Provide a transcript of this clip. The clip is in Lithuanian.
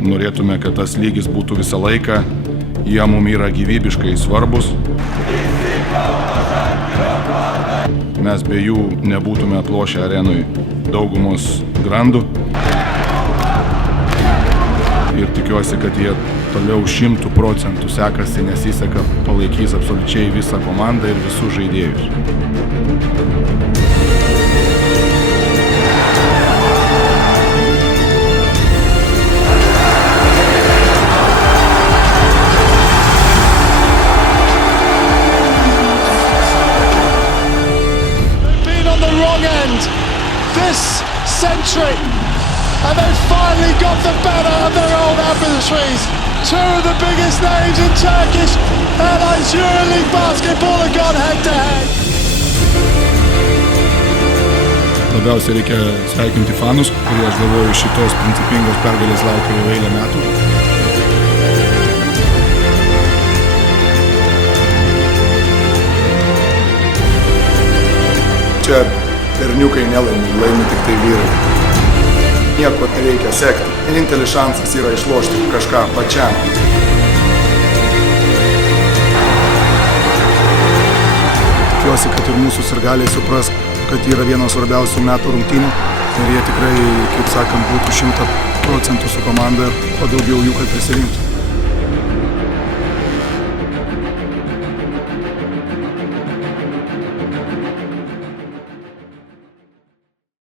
Norėtume, kad tas lygis būtų visą laiką, jie mums yra gyvybiškai svarbus. Mes be jų nebūtume atlošę arenui daugumos grandų. Ir tikiuosi, kad jie toliau 100% sekasi, nesiseka, palaikys absoliučiai visą komandą ir visus žaidėjus. This century, and they've finally got the better of their old adversaries. Two of the biggest names in Turkish Airlines EuroLeague basketball have gone head-to-head. Labiausiai reikia sveikinti fanus, kurie, aš galvoju, šitos principingos pergalės laukia jau eilę metų. Čia berniukai nelaimi, laimi tik tai vyrai. Nieko nereikia sekti. Vienintelis šansas yra išlošti kažką pačiam. Tikiuosi, kad ir mūsų sirgaliai supras, kad yra vienas svarbiausių metų rungtynių. Ir jie tikrai, kaip sakant, būtų 100% su komanda, o daugiau jų, kad prisirinktų.